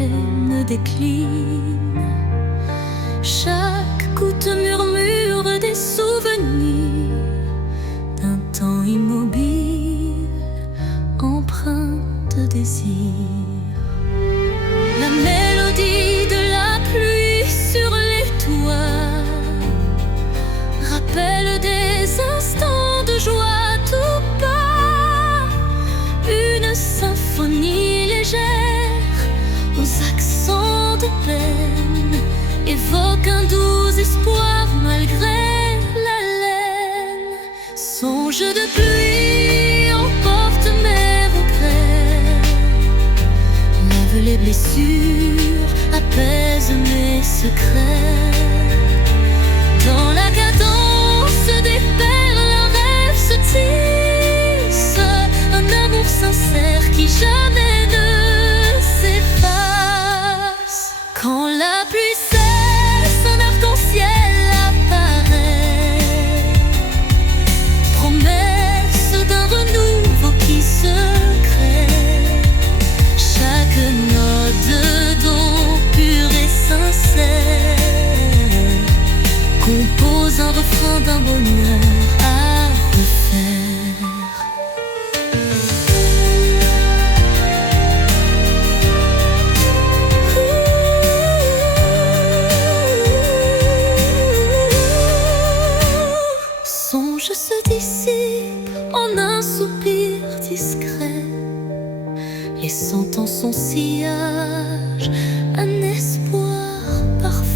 peine décline. Chaque goutte murmure des souvenirs d'un temps immobile, empreint de désir. La mélodie de la pluie sur les toits rappelle des instants de joie tout bas. Une symphonie légère aux accents de peine évoque un doux espoir malgré la laine. Songe de pluie emporte mes regrets, lave les blessures, apaise mes secrets. Dans la cadence des perles, un rêve se tisse, un amour sincère qui jamais ne s'efface. Quand la pluie cesse, un arc-en-ciel apparaît, promesse d'un renouveau qui se crée. Chaque note d'eau pure et sincère compose un refrain d'un bonheur à refaire. Songe se dissipe en un soupir discret, laissant en son sillage un espoir parfait.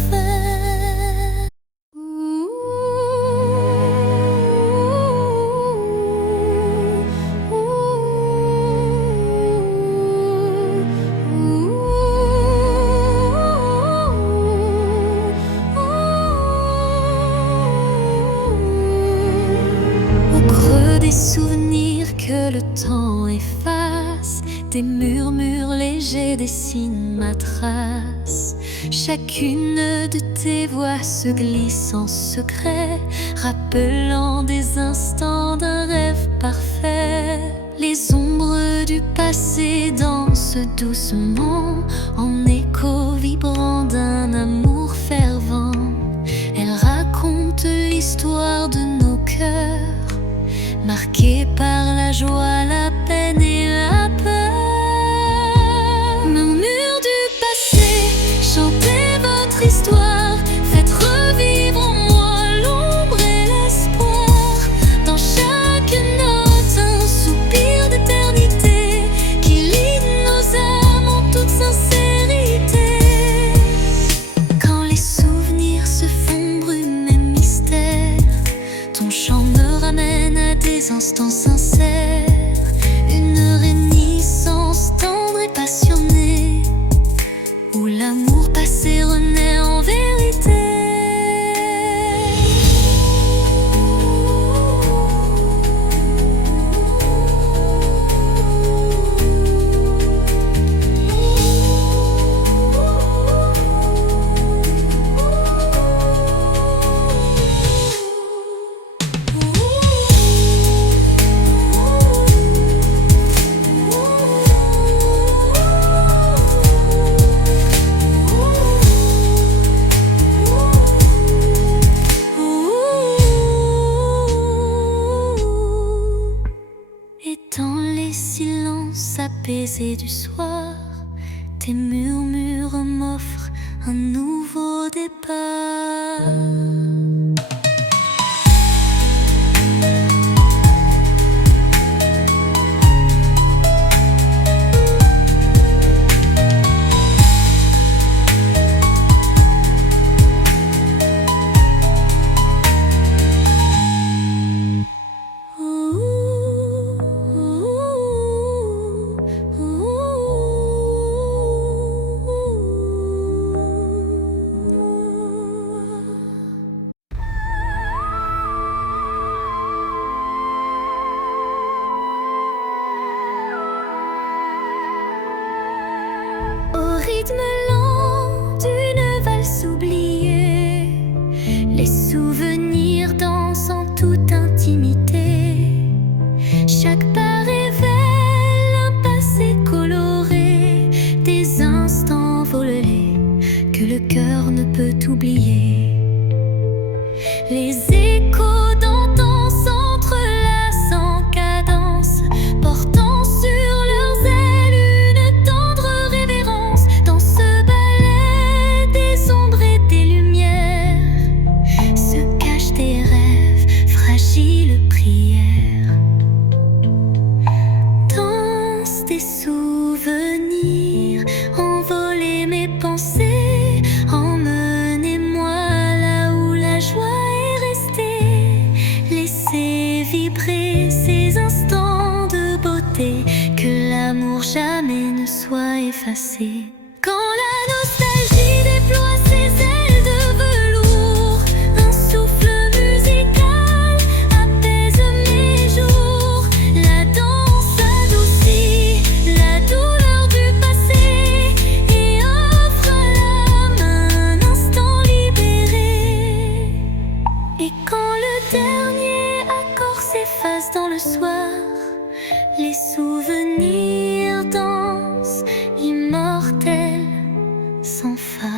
Des souvenirs que le temps efface, des murmures légers dessinent ma trace. Chacune de tes voix se glisse en secret, rappelant des instants d'un rêve parfait. Les ombres du passé dansent doucement en écho vibrant d'un amour fervent. Elles racontent l'histoire de nos cœurs, marqué par la joie, la peine et la peur. Murmures du passé, chantez votre histoire, faites revivre en moi l'ombre et l'espoir. Dans chaque note, un soupir d'éternité qui lie nos âmes en toute sincérité. Quand les souvenirs se font brume et mystère, ton chant me ramène à des instants sincères, une réminiscence tendre et passionnée, où l'amour passé renaît en vérité. Dans les silences apaisés du soir, tes murmures m'offrent un nouveau départ. Rythme lent d'une valse oubliée, les souvenirs dansent en toute intimité. Chaque pas révèle un passé coloré, des instants que le cœur ne peut oublier. Les échos d'antan s'entrelacent en cadence, portant sur leurs ailes une tendre révérence. Dans ce ballet des ombres et des lumières se cachent des rêves, fragiles prières. Danse des souvenirs, envoler mes pensées, emmenez-moi là où la joie est restée. Laissez vibrer ces instants de beauté, que l'amour jamais ne soit effacé. Quand la nostalgie déploie ses ailes de velours, un souffle musical apaise mes jours. La danse adoucit la douleur du passé et offre à l'âme un instant libéré. Et quand le dernier accord s'efface dans le soir, les souvenirs dansent, immortels, sans phare.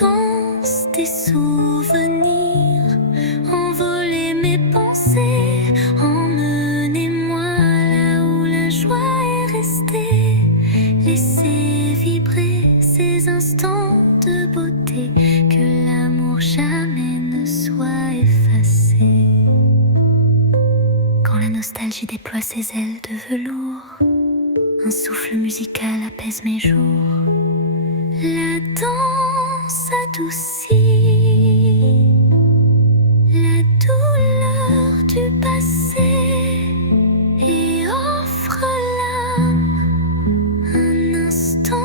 Danse des souvenirs, envoler mes pensées, emmenez-moi là où la joie est restée. Laissez vibrer ces instants de beauté, que l'amour jamais ne soit effacé. Quand la nostalgie déploie ses ailes de velours, un souffle musical apaise mes jours. La danse adoucit la douleur du passé et offre à l'âme un instant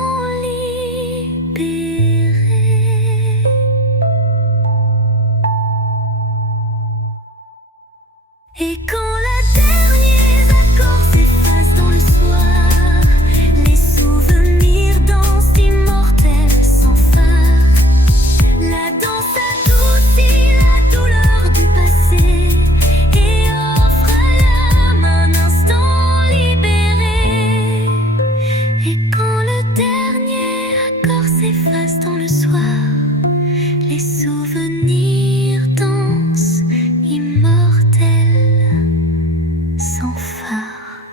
libéré. Et quand la dernier accord s'efface dans le soir, les souvenirs dansent, immortels, sans phare. La danse adoucit la douleur du passé et offre à l'âme un instant libéré. Et quand le dernier accord s'efface dans le soir, les souvenirs dansent, immortels, sans phare.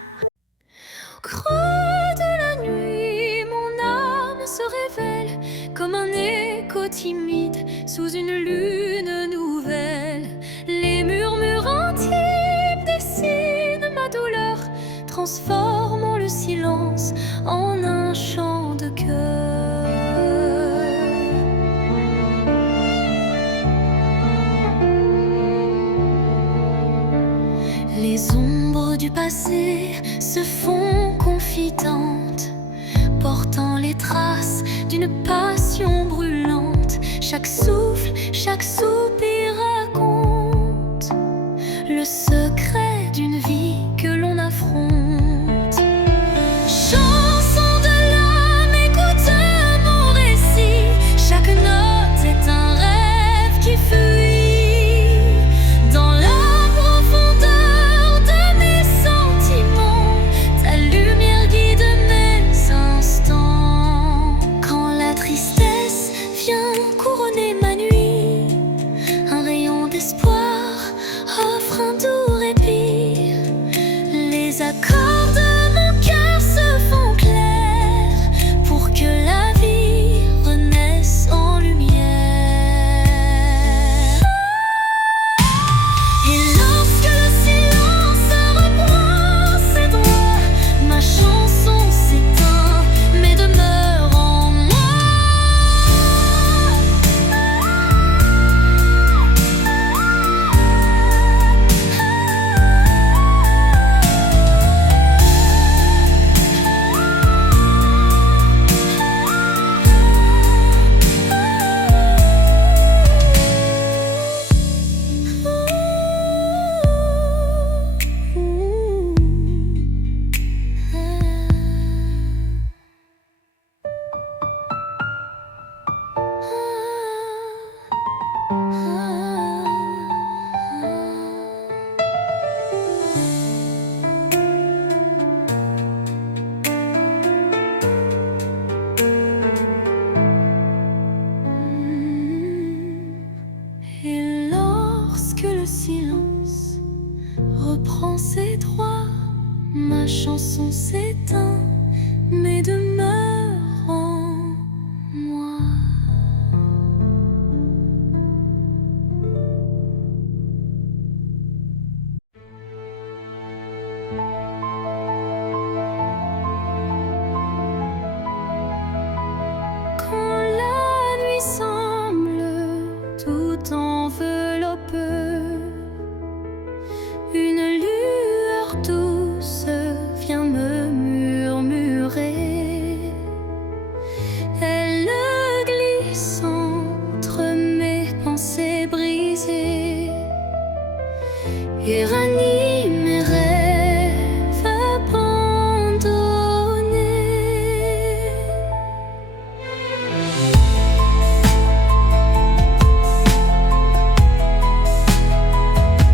Au creux de la nuit, mon âme se révèle comme un écho timide sous une lune nouvelle. Les murmures intimes dessinent ma douleur, transformant le silence en un chant de cœur. Les ombres du passé se font confidentes, portant les traces d'une passion brûlante. Chaque souffle, chaque soupir raconte le secret d'une vie que l'on affronte. Chanson de l'âme, écoute mon récit. Chaque note est un rêve qui fuit dans la profondeur de mes sentiments. Ta lumière guide mes instants. Quand la tristesse vient couronner ma nuit, un rayon Et lorsque le silence reprend ses droits, ma chanson s'éteint, mais demeure en moi. Quand la nuit semble tout enveloppe, une lueur douce vient me murmurer. Elle glisse entre mes pensées brisées et ranime mes rêves abandonnés.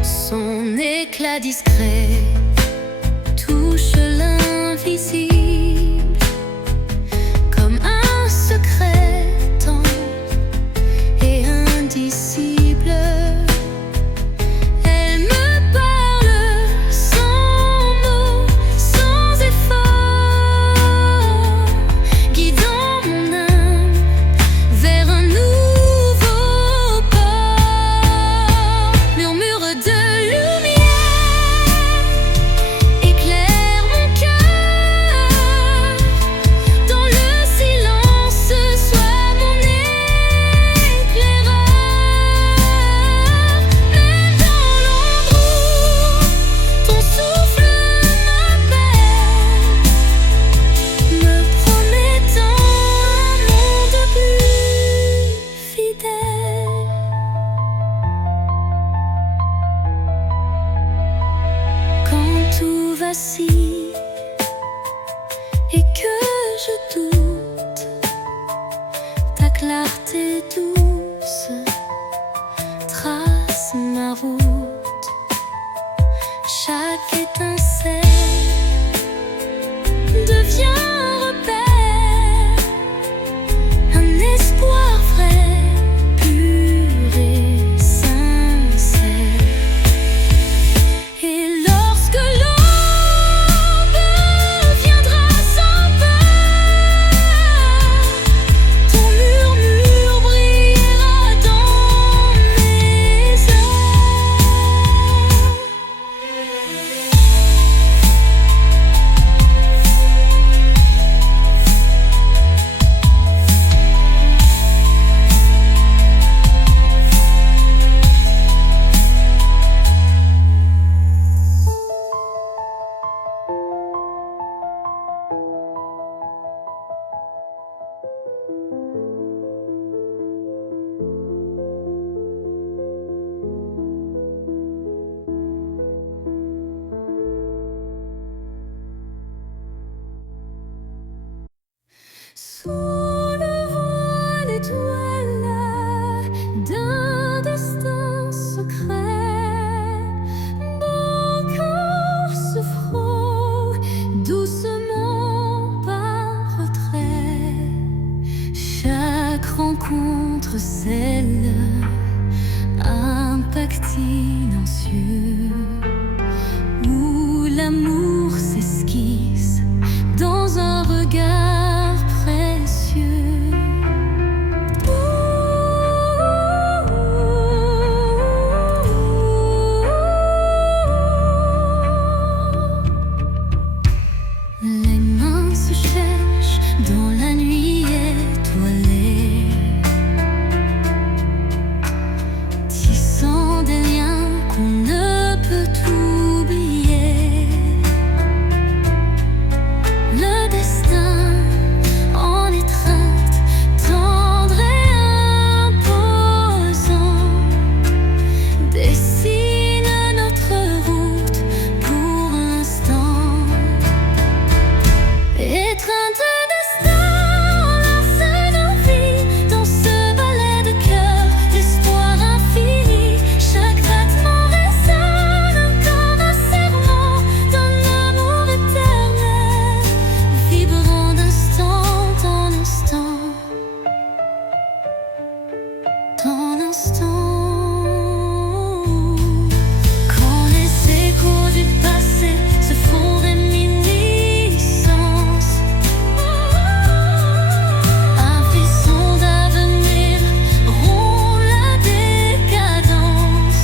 Son éclat discret touche l'invisible comme un secret tendre et indicible. Elle me parle sans mots, sans effort, guidant mon âme vers un nouveau port. Murmure de lumière éclaire mon cœur, dans le silence sois mon éclaireur. Même dans l'ombre où ton souffle m'appelle, me promettant un monde plus fidèle. Quand tout vacille et que je doute, ta clarté douce trace ma route. Chaque étincelle devient un repère, un espoir vrai, pur et sincère. Et lorsque l'aube viendra sans peur, ton murmure brillera dans mes heures. Sous le voile étoile d'un destin secret, mon cœur se frôle doucement par retrait. Chaque rencontre scelle un pacte silencieux où l'amour s'esquisse dans un regard précieux. Les mains se cherchent dans la nuit étoilée, tissant des liens qu'on ne peut oublier. instant. Quand les échos du passé se font réminiscence, un frisson d'avenir rompt la décadence.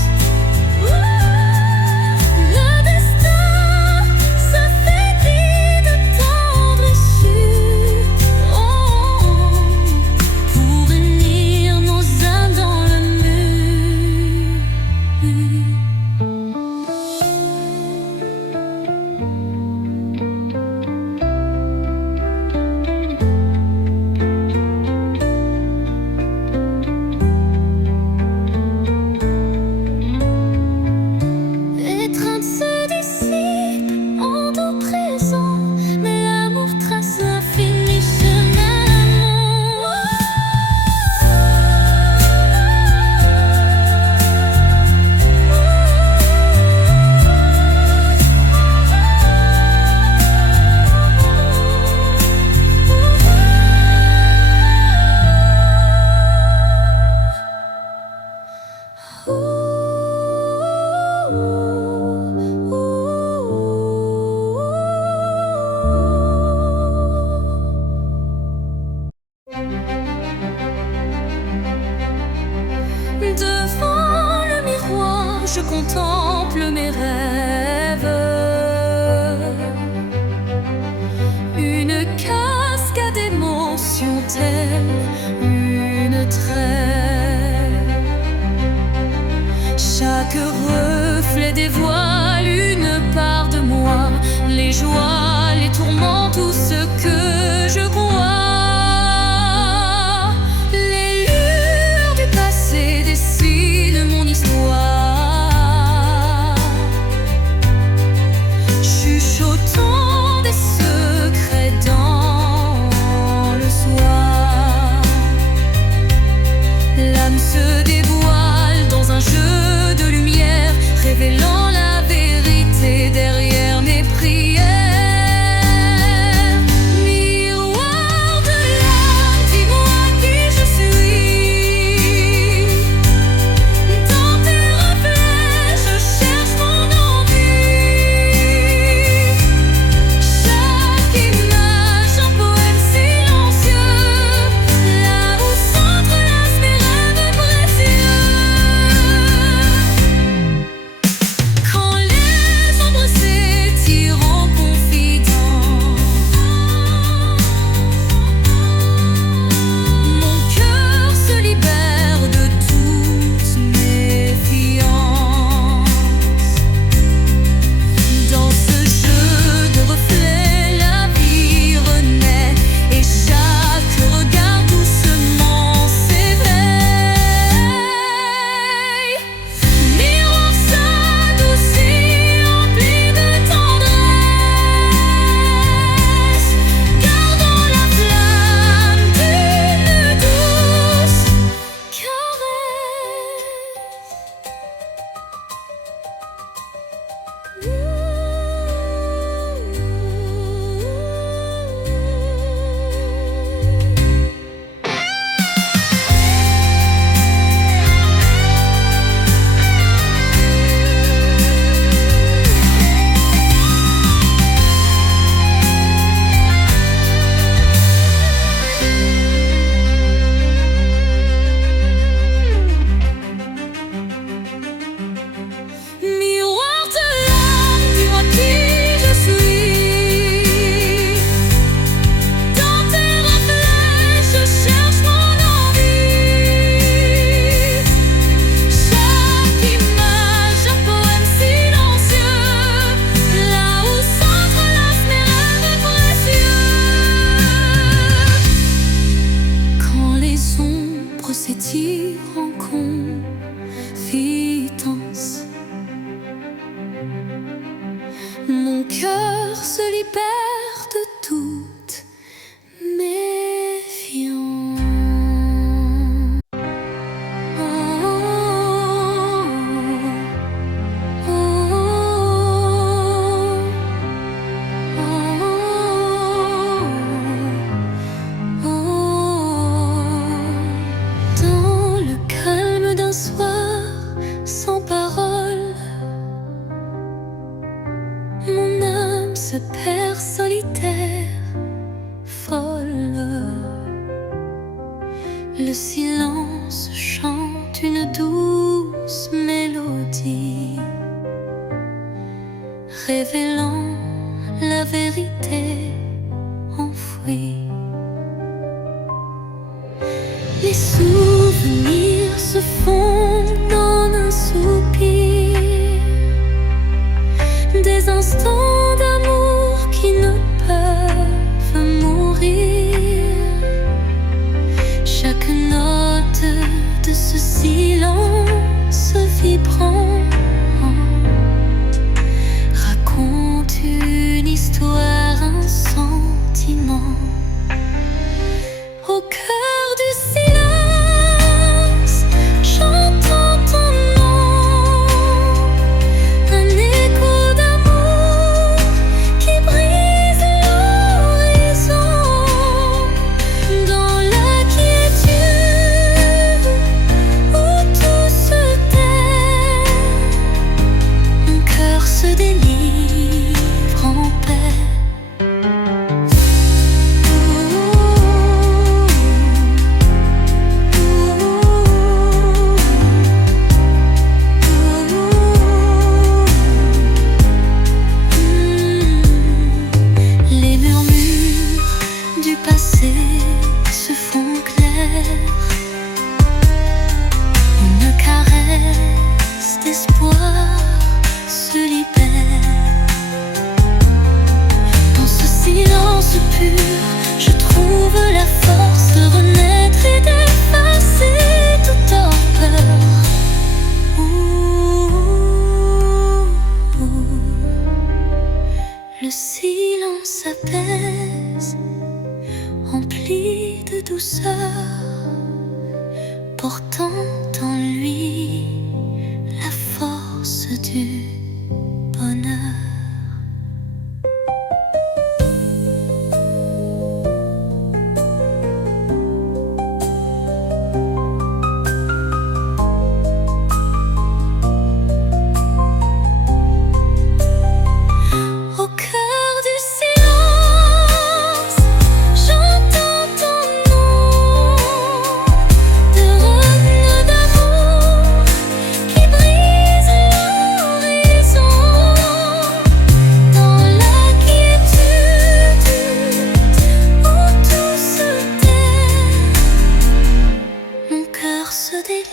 Le destin s'affaiblit de tendres chutes pour unir nos âmes dans le mur. Les trains se dissipent en doux présent, mais l'amour trace l'infini chemin. Devant le miroir, je contemple mes rêves. Une cascade d'émotions telle une trêve. Chaque reflet dévoile une part de moi, les joies, les tourments, tout ce que je crois. Les lueurs du passé dessinent mon histoire, chuchotant des secrets dans le soir. L'âme se dévoile dans un jeu de lumière, révélant la vérité derrière mes prières. Miroir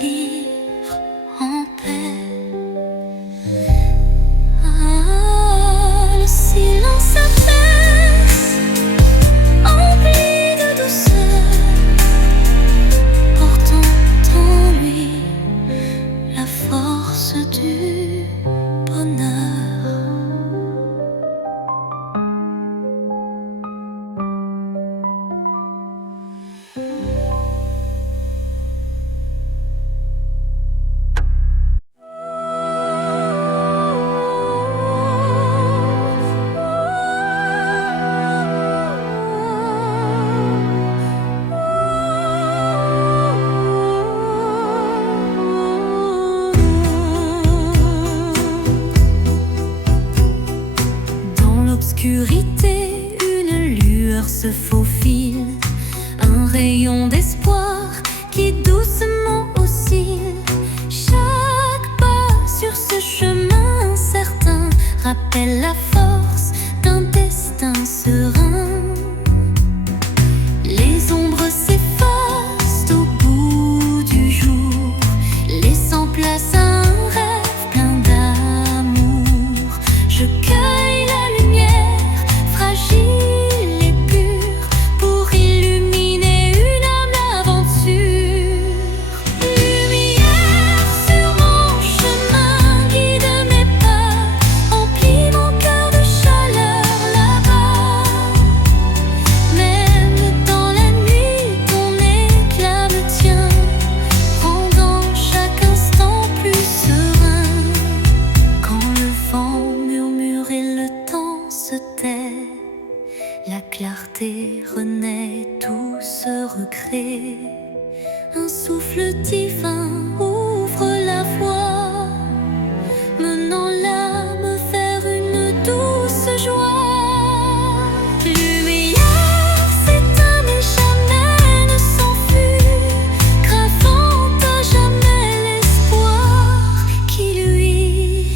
vivre en paix. Ah, le silence apaise, empli de douceur, portant en lui la force du bonheur. L'obscurité, une lueur se faufile, un rayon d'espoir qui doucement oscille. Chaque pas sur ce chemin incertain rappelle la force d'un destin serein. Les ombres s'effacent au bout du jour, laissant place à un rêve plein d'amour. Je cueille la lumière fragile et pure pour illuminer une âme d'aventure. Lumière sur mon chemin, guide mes pas, emplis mon cœur de chaleur là-bas. Même dans la nuit, ton éclat me tient, rendant chaque instant plus serein. Quand le vent murmure et le temps se tait, la clarté renaît, tout se recrée. Un souffle divin ouvre la voie, menant l'âme vers une douce joie. Lumière s'éteint mais jamais ne s'enfuit, gravant à jamais l'espoir qui luit.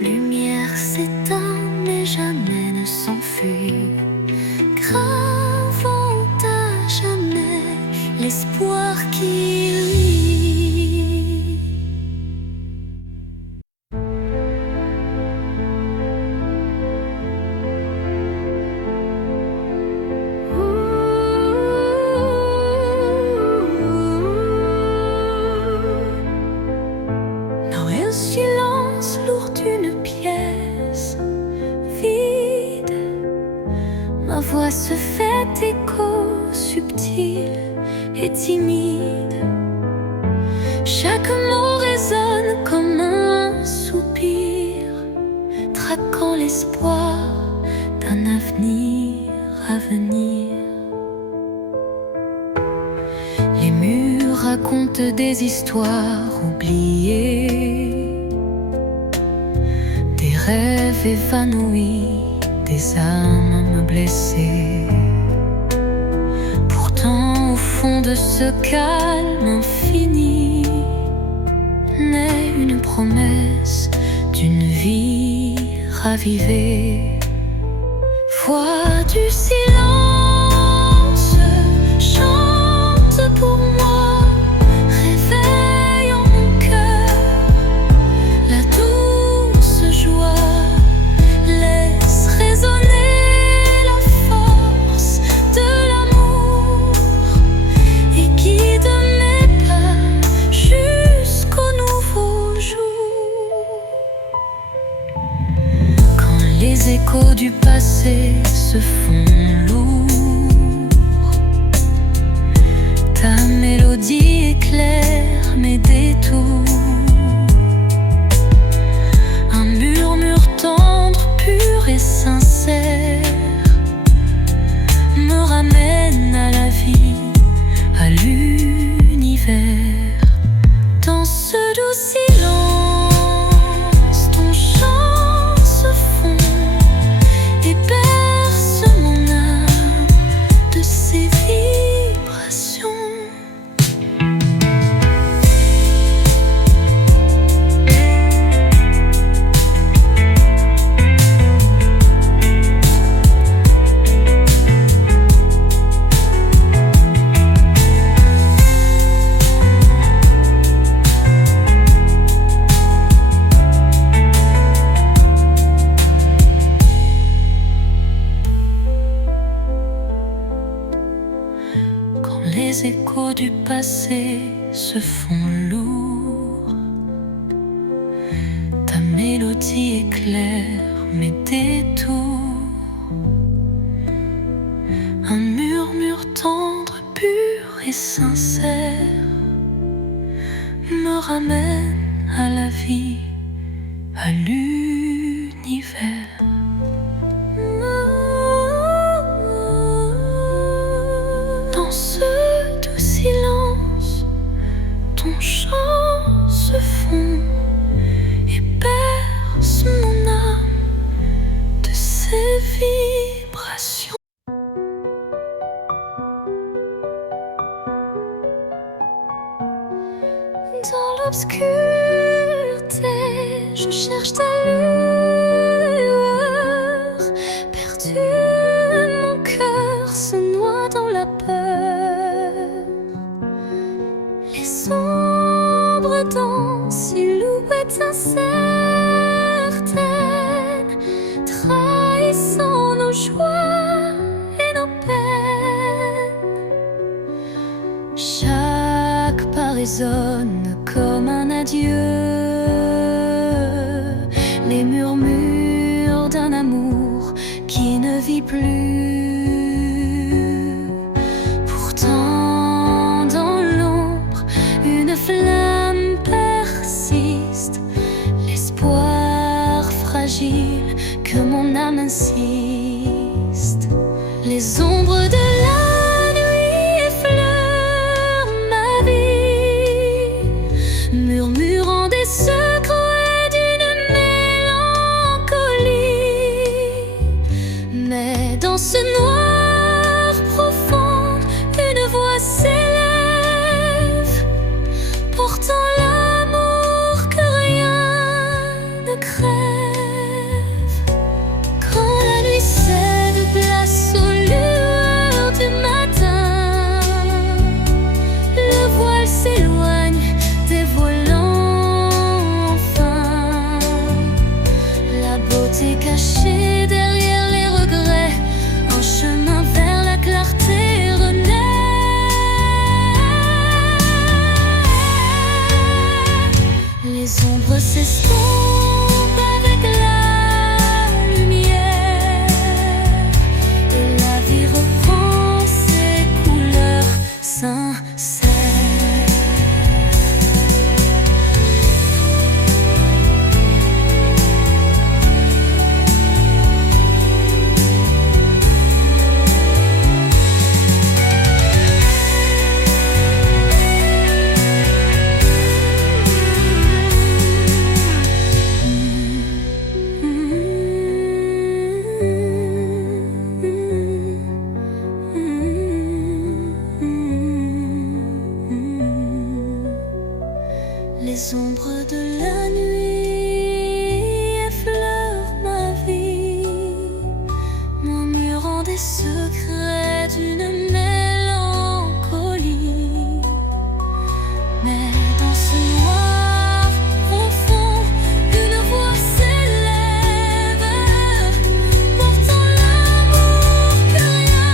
Lumière s'éteint mais jamais ne s'enfuit, gravant à jamais l'espoir qui luit. Dans un silence lourd d'une pièce vide, ma voix se fait écho subtil et timide. Chaque mot résonne comme un soupir, traquant l'espoir d'un avenir à venir. Les murs racontent des histoires oubliées, des rêves évanouis, des âmes blessées. Pourtant, au fond de ce calme infini, naît une promesse d'une vie ravivée. Voix du silence, chante pour moi, réveille en mon cœur la douce joie. Laisse résonner la force de l'amour et guide mes pas jusqu'au nouveau jour. Quand les échos du passé se font lourds, ta mélodie éclaire mes détours. Un murmure tendre, pur et sincère me ramène à la vie, à l'univers. Dans ce doux silence, ton chant se fond et berce mon âme. ombres du passé se font lourds. Ta mélodie éclaire mes détours. Un murmure tendre, pur et sincère me ramène à la vie, à l'univers. Dans ce doux silence, ton chant se fond et berce mon âme de ses vibrations. Dans l'obscurité, je cherche ta lueur. Perdu, mon cœur se noie dans la peur. Les ombres dansent, silhouettes incertaines, trahissant nos joies et nos peines. Chaque pas résonne comme un adieu, les murmures d'un amour qui ne vit plus. Pourtant dans l'ombre, une flamme persiste, l'espoir fragile que mon âme insiste. Les ombres de la nuit effleurent ma vie, murmurant des secrets d'une mélancolie. Mais dans ce noir profond, une voix s'élève, portant l'amour que rien ne crève. Quand la nuit cède place aux lueurs du matin, le voile s'éloigne, dévoilant enfin la beauté cachée derrière les regrets. Un chemin vers la clarté renaît. Les ombres s'estompent avec la lumière et la vie reprend ses couleurs sincères. Les ombres de la nuit effleurent ma vie, murmurant des secrets d'une mélancolie. Mais dans ce noir profond, une voix s'élève, portant l'amour que rien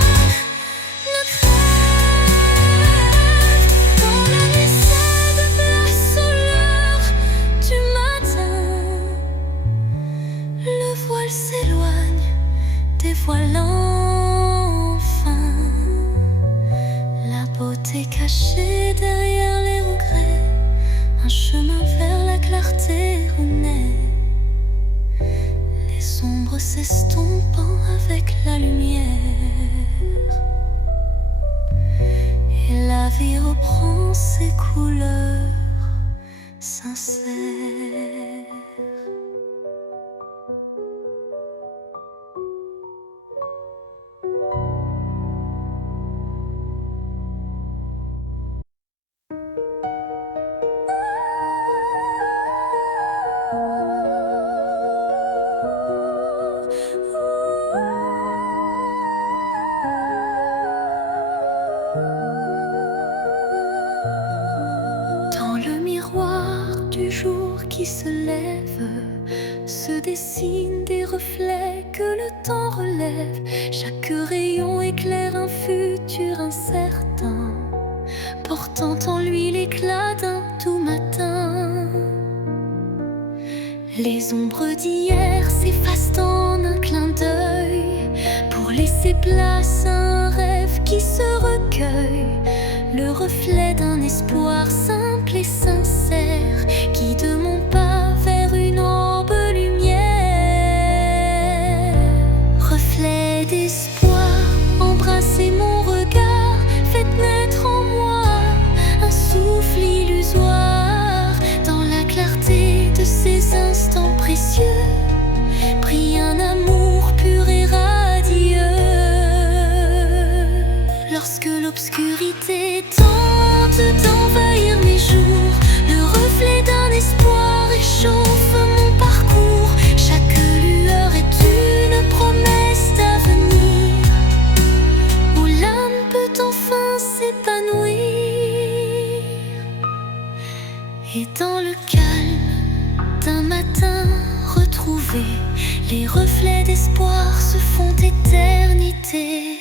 ne crève. Quand la nuit cède place aux lueurs du matin, le voile s'éloigne, dévoilant enfin la beauté cachée derrière les regrets. Un chemin vers la clarté renaît, les ombres s'estompant avec la lumière, et la vie reprend ses couleurs sincères. Dans le miroir du jour qui se lève, se dessinent des reflets que le temps relève. Chaque rayon éclaire un futur incertain. portant en lui l'éclat d'un doux matin. Les ombres d'hier s'effacent en un clin d'œil pour laisser place à un rêve qui se recueille, le reflet d'un espoir simple et sincère qui de mon pas vers une aube lumière. Reflet d'espoir, embrassez mon regard, faites naître en moi un souffle illusoire. Dans la clarté de ces instants précieux brille un amour pur et radieux. Lorsque l'obscurité tente d'envahir mes jours, le reflet d'un espoir réchauffe mon parcours. Chaque lueur est une promesse d'avenir où l'âme peut enfin s'épanouir. Et dans le calme d'un matin retrouvé, les reflets d'espoir se font éternité.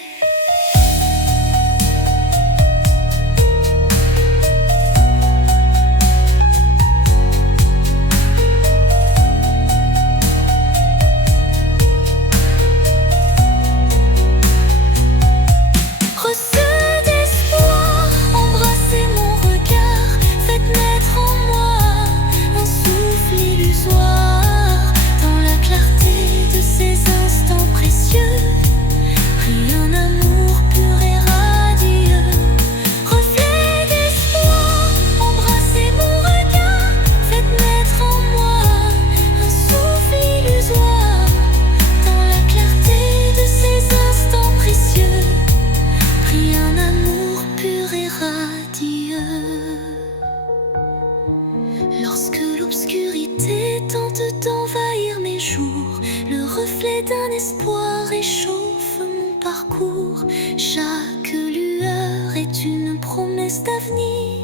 Lorsque l'obscurité tente d'envahir mes jours, le reflet d'un espoir réchauffe mon parcours. Chaque lueur est une promesse d'avenir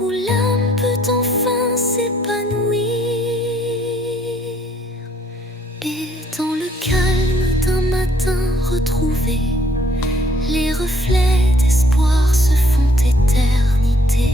où l'âme peut enfin s'épanouir. Et dans le calme d'un matin retrouvé, les reflets d'espoir se font éternité.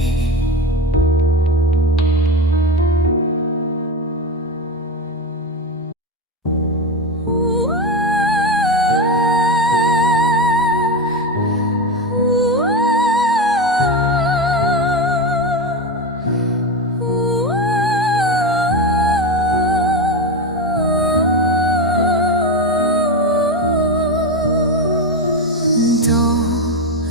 Dans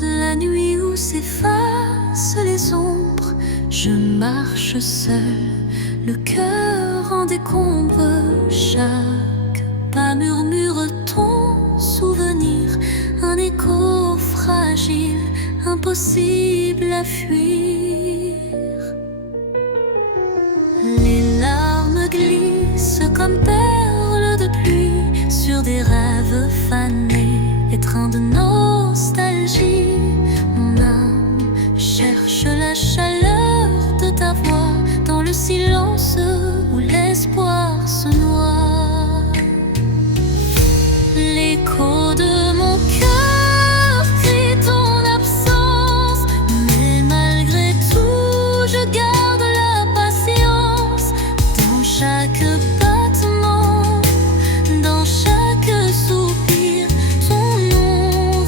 la nuit où s'effacent les ombres, je marche seul, le cœur en décombre. Chaque pas murmure ton souvenir, un écho fragile, impossible à fuir. Les larmes glissent comme perles de pluie sur des rêves fanés, étreints de nostalgie. Mon âme cherche la chaleur de ta voix dans le silence où l'espoir se noie. L'écho de mon cœur crie ton absence, mais malgré tout je garde la patience. Dans chaque battement, dans chaque soupir, ton nom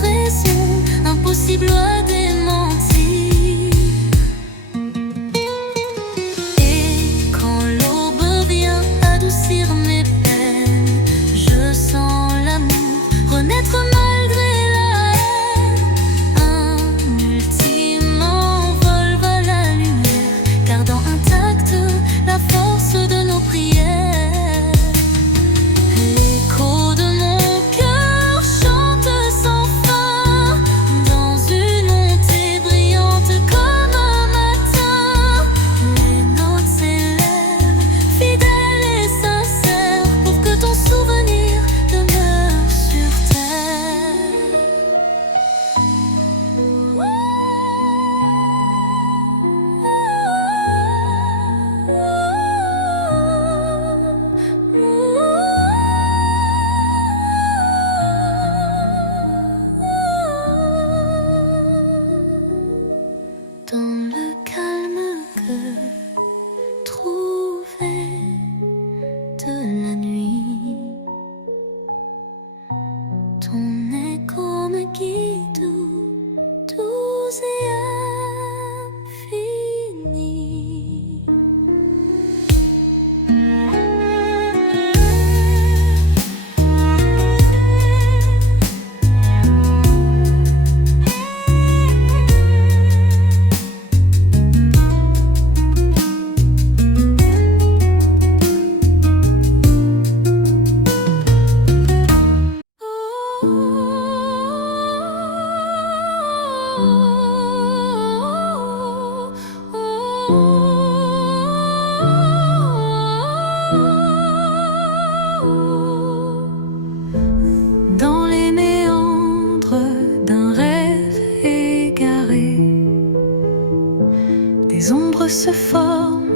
se forme,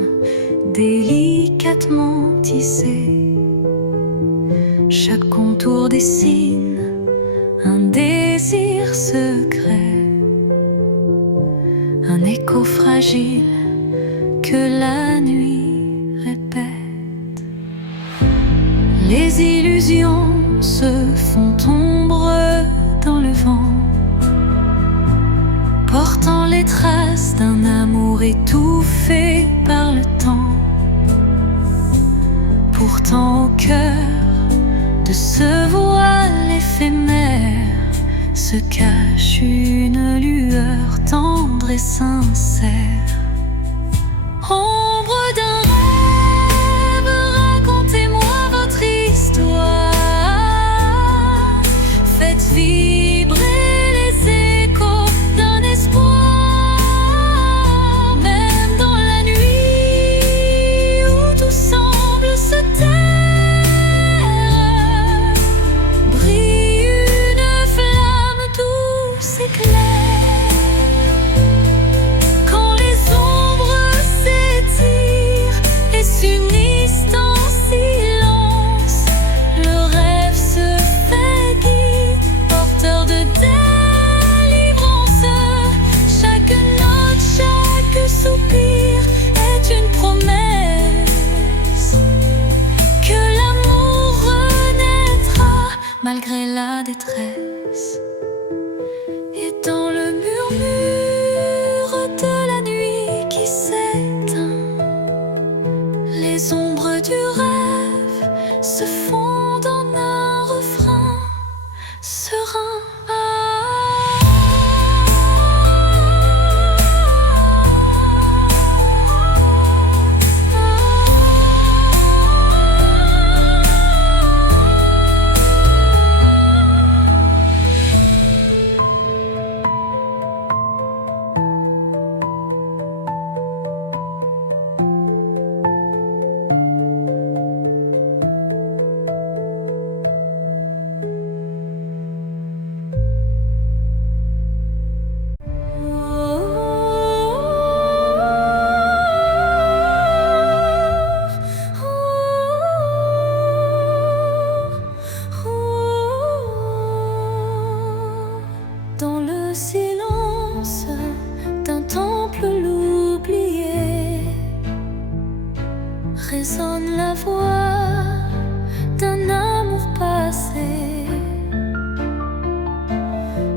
délicatement tissé. Chaque contour dessine un désir secret, un écho fragile que la nuit répète. Les illusions se font ombre dans le vent, portant les traces d'un amour étouffé par le temps. Pourtant au cœur de ce voile éphémère se cache une lueur tendre et sincère. Ombre d'un rêve, racontez-moi votre histoire. Faites vibrer les échos d'un espoir. Même dans la nuit où tout semble se taire, brille une flamme douce et claire. Quand les ombres s'étirent et s'unissent en silence, le rêve se fait guide, porteur de délivrance. Chaque note, chaque soupir est une promesse que l'amour renaîtra malgré la détresse. Et dans le murmure de la nuit qui s'éteint, les ombres du rêve se fondent en un refrain serein. Dans le silence d'un temple l'oublié, résonne la voix d'un amour passé.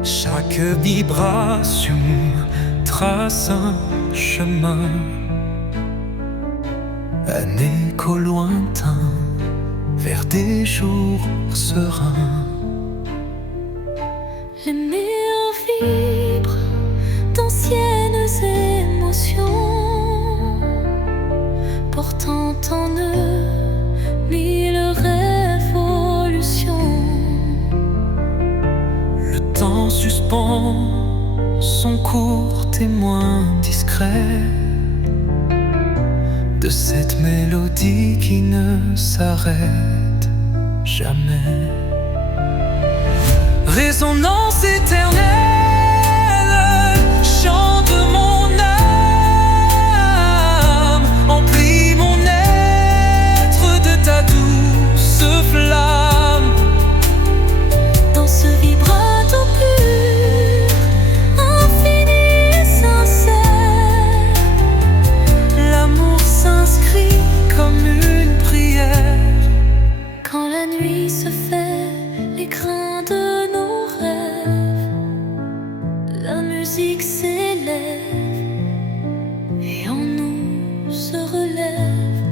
Chaque vibration trace un chemin, un écho lointain vers des jours sereins. Les murs vibrent d'anciennes émotions, portant en eux mille révolutions. Le temps suspend son court témoin discret de cette mélodie qui ne s'arrête jamais. Résonance éternelle, chante mon âme, emplis mon être de ta douce flamme. Dans ce vibrato pur, infini et sincère, L'amour s'inscrit comme une prière. quand la nuit se fait l'écrin de nos rêves, la musique s'élève et en nous se relève.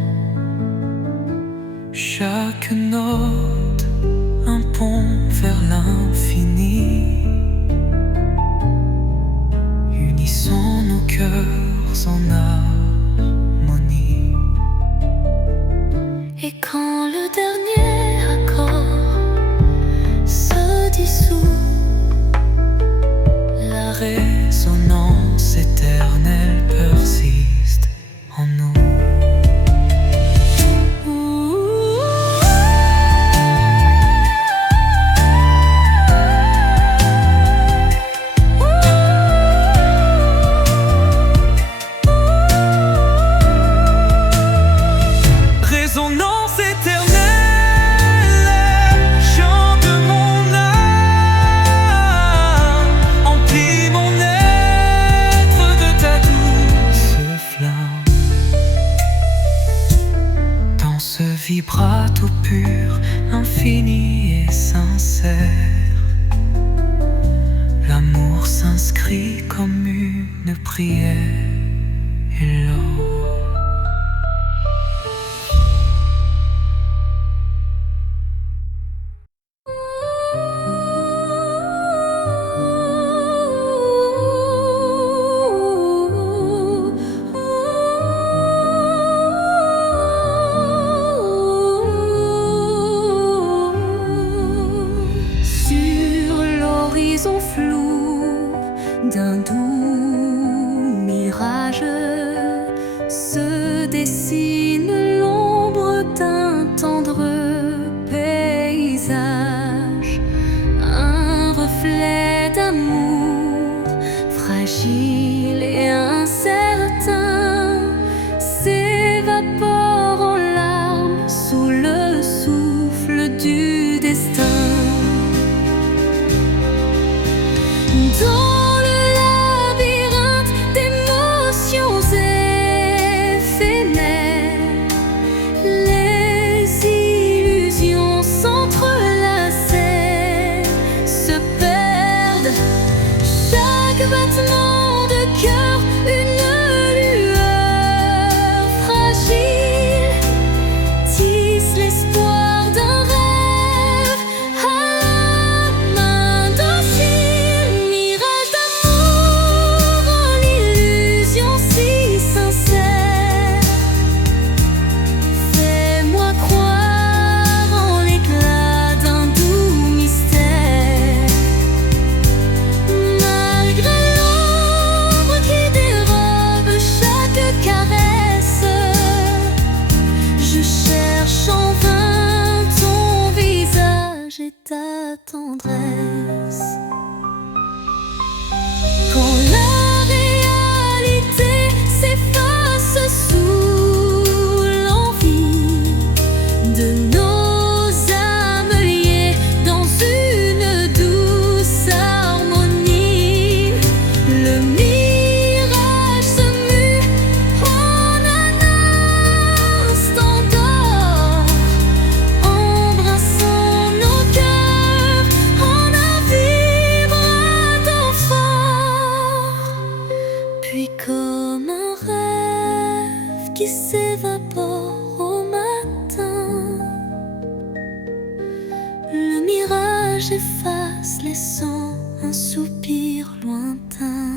Chaque note, un pont vers l'infini. Unissons nos cœurs en harmonie. Et quand le dernier accord se dissout, La résonance éternelle persiste en nous. vibrato pur, infini et sincère. L'amour s'inscrit comme une prière. Hello. Flou d'un doux mirage se dessine l'ombre d'un tendre paysage, un reflet d'amour fragile et incertain s'évapore en larmes sous le souffle du destin. Dans le labyrinthe d'émotions éphémères, les illusions s'entrelacent, se perdent. Chaque battement de cœur, une lueur fragile, tisse l'espoir d'un rêve à la main docile. Mirage d'amour en illusion si sincère, fais-moi croire en l'éclat d'un doux mystère. Malgré l'ombre qui dérobe chaque caresse, je cherche en vain ton visage et ta tendresse. Quand la réalité s'efface sous l'envie de nos âmes liées dans une douce harmonie, le mirage se mue en un instant d'or, embrassant nos cœurs en un vibrato fort. Puis comme un rêve qui s'évapore au matin, le mirage efface, laissant un soupir lointain.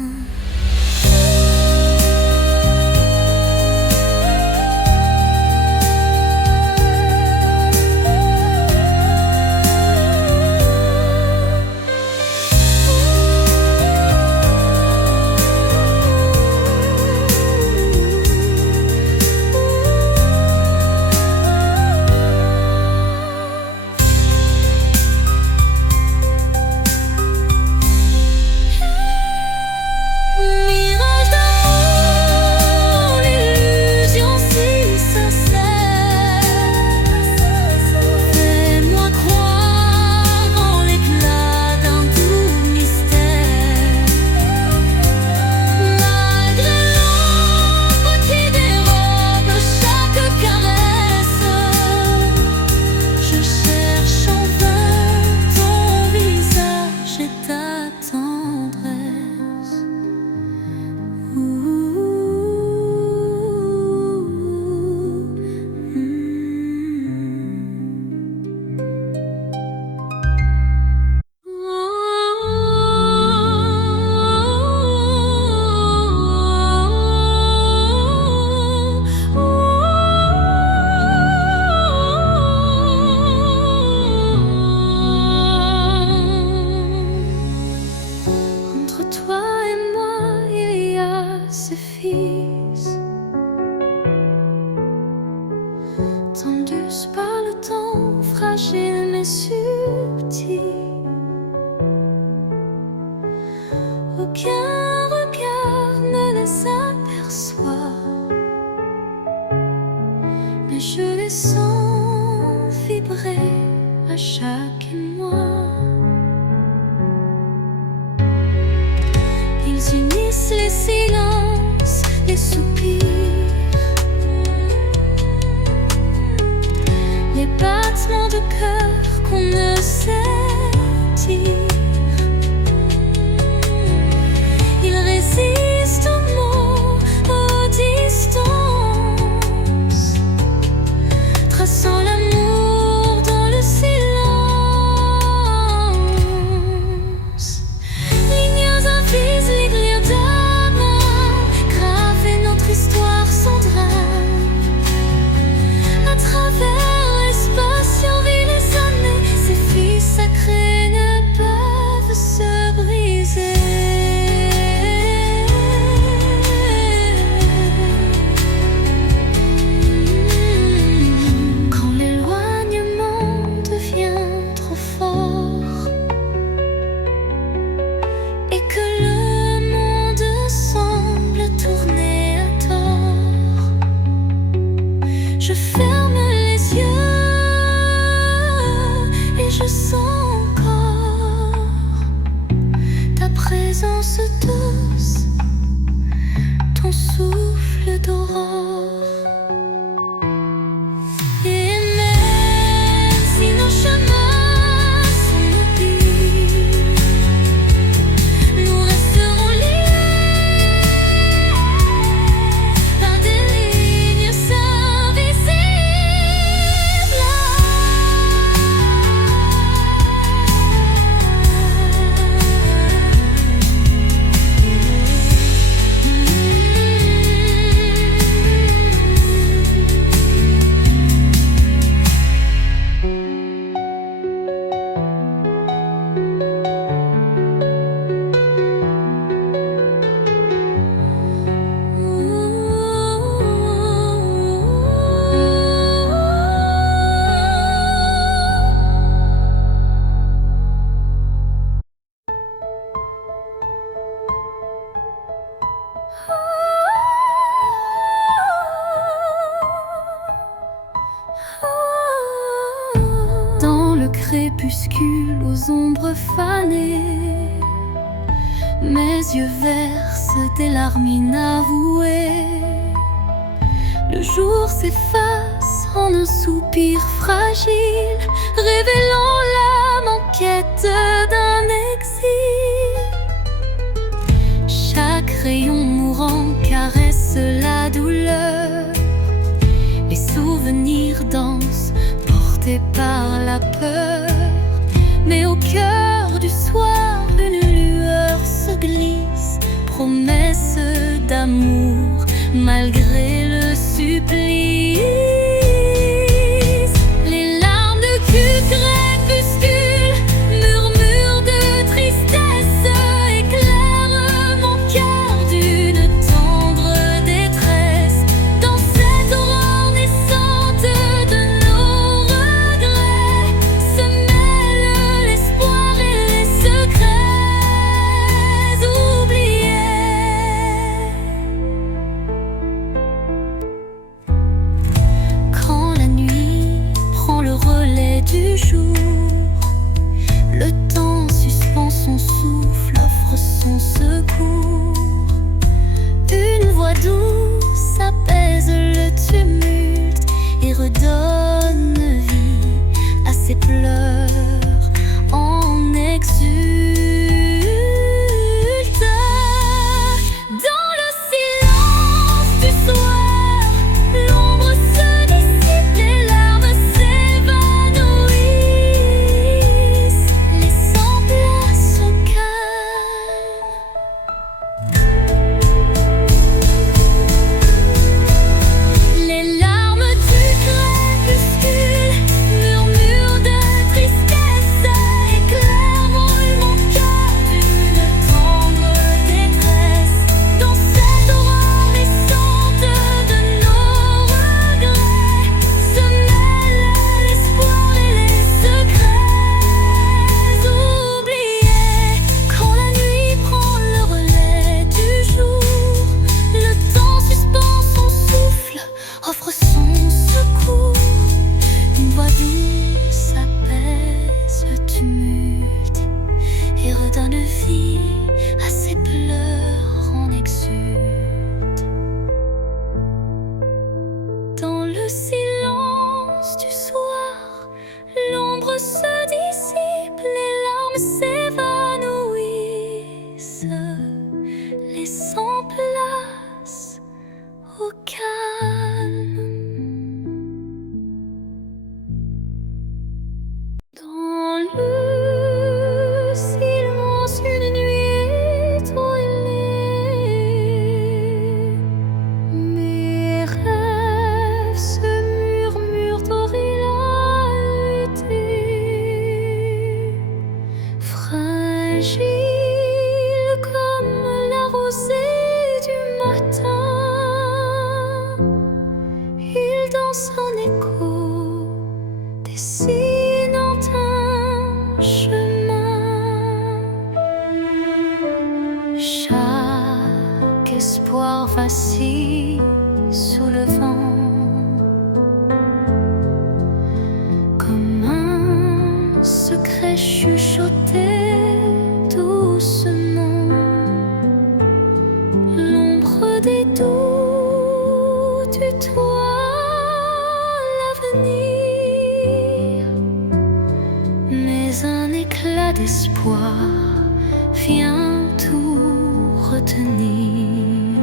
Mirage d'amour, l'illusion si sincère, fais-moi croire en l'éclat d'un doux mystère. Malgré l'ombre qui dérobe chaque caresse, je cherche en vain ton visage et ta tendresse. Entre toi et moi, il y a ce fils, tendus par le temps, fragile mais subtil. Aucun regard ne les aperçoit, mais je les sens vibrer à chaque émoi. Ils unissent les silences, les soupirs, cœur qu'on ne sait dire. Il résiste aux mots, aux distances, traçant l'amour dans le silence. Lignes invisibles, lignes d'amour, graver notre histoire sans drame. À travers l'espace survit les années, ces filles sacrées ne peuvent se briser. Quand l'éloignement devient trop fort et que le monde semble tourner à tort, je ferme les yeux et je sens encore ta présence douce, ton souffle d'aurore. Et même si nos chemins sont mobiles, nous resterons liés par des lignes dans le crépuscule aux ombres fanées. Mes yeux versent des larmes inavouées. Le jour s'efface en un soupir fragile, révélant l'âme en quête d'un exil. Chaque rayon mourant caresse la douleur. Les souvenirs dansent, portés par la peur. Mais au cœur du soir, une lueur se glisse, promesse d'amour malgré le supplice. Les larmes de crépuscule, murmures de tristesse, éclairent mon cœur d'une tendre détresse. Dans cette aurore naissante de nos regrets se mêlent l'espoir et les secrets oubliés. pas d'espoir, viens tout retenir.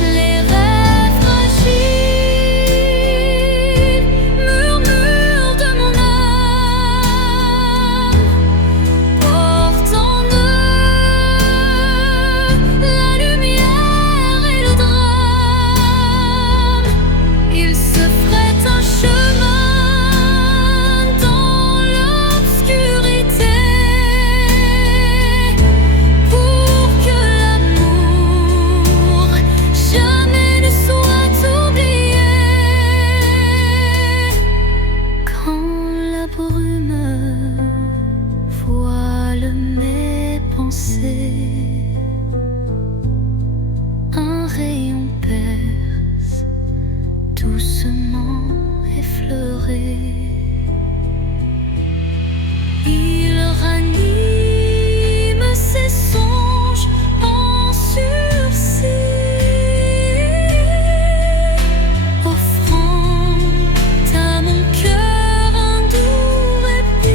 Les rêves fragiles murmurent de mon âme, portent en eux la lumière et le drame. Ils se fraient un chemin dans l'obscurité pour que l'amour jamais ne soit oublié. Quand la brume voile mes pensées, un rayon perce doucement effleuré. Il ranime ses songes en sursis, offrant à mon cœur un doux répit.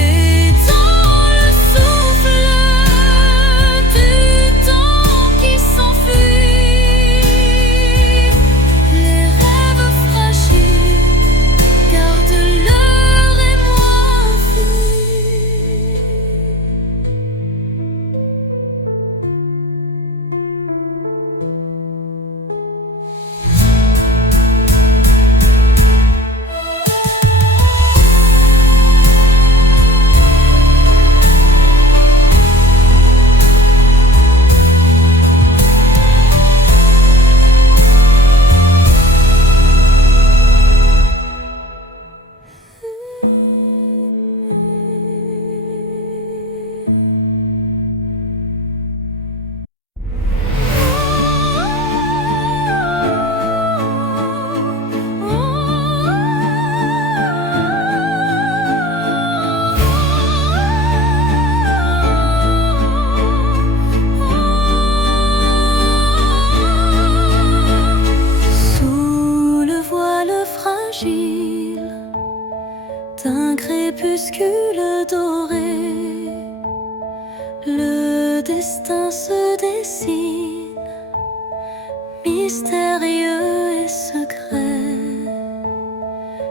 Et dans le souffle du temps qui s'enfuit, les rêves fragiles gardent leur émoi fluide. Sous le voile fragile d'un crépuscule doré, le destin se dessine, mystérieux et secret.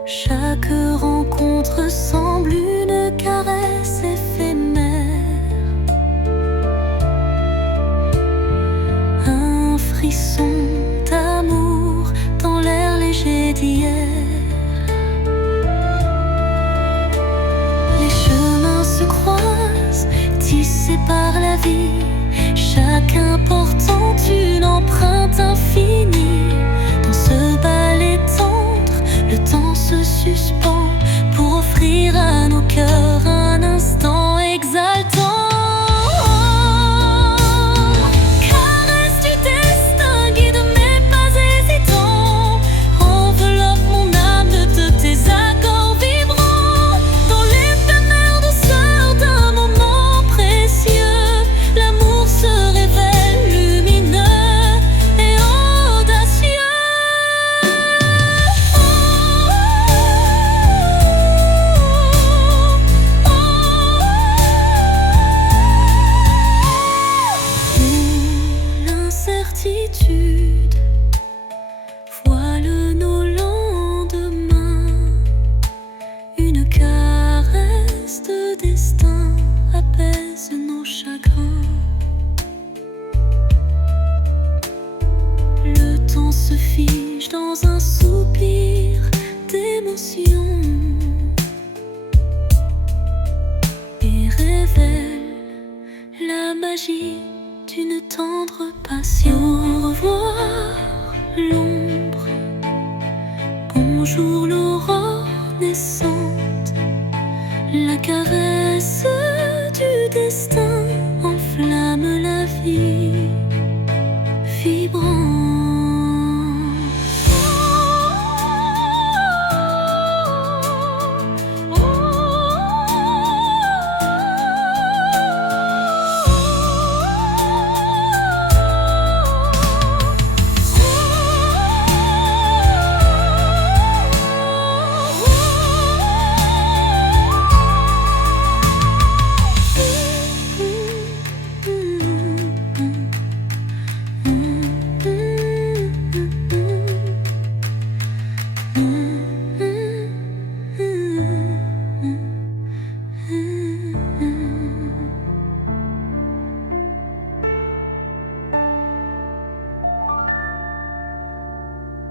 Chaque rencontre semble une caresse éphémère, un frisson d'amour dans l'air léger d'hier. Les chemins se croisent, tissés par la vie, chacun portant une empreinte infinie. Dans ce ballet tendre, le temps se suspend pour offrir à nos cœurs un instant exaltant. Caresse du destin, guide mes pas hésitants, enveloppe mon âme de tes accords vibrants. Dans l'éphémère douceur d'un moment précieux, l'amour se révèle lumineux et audacieux. L'incertitude voile nos lendemains, une caresse de destin apaise nos chagrins. Le temps se fige dans un soupir d'émotion et révèle la magie d'une tendre passion. Au revoir l'ombre, bonjour l'aurore naissante, la caresse du destin enflamme la vie.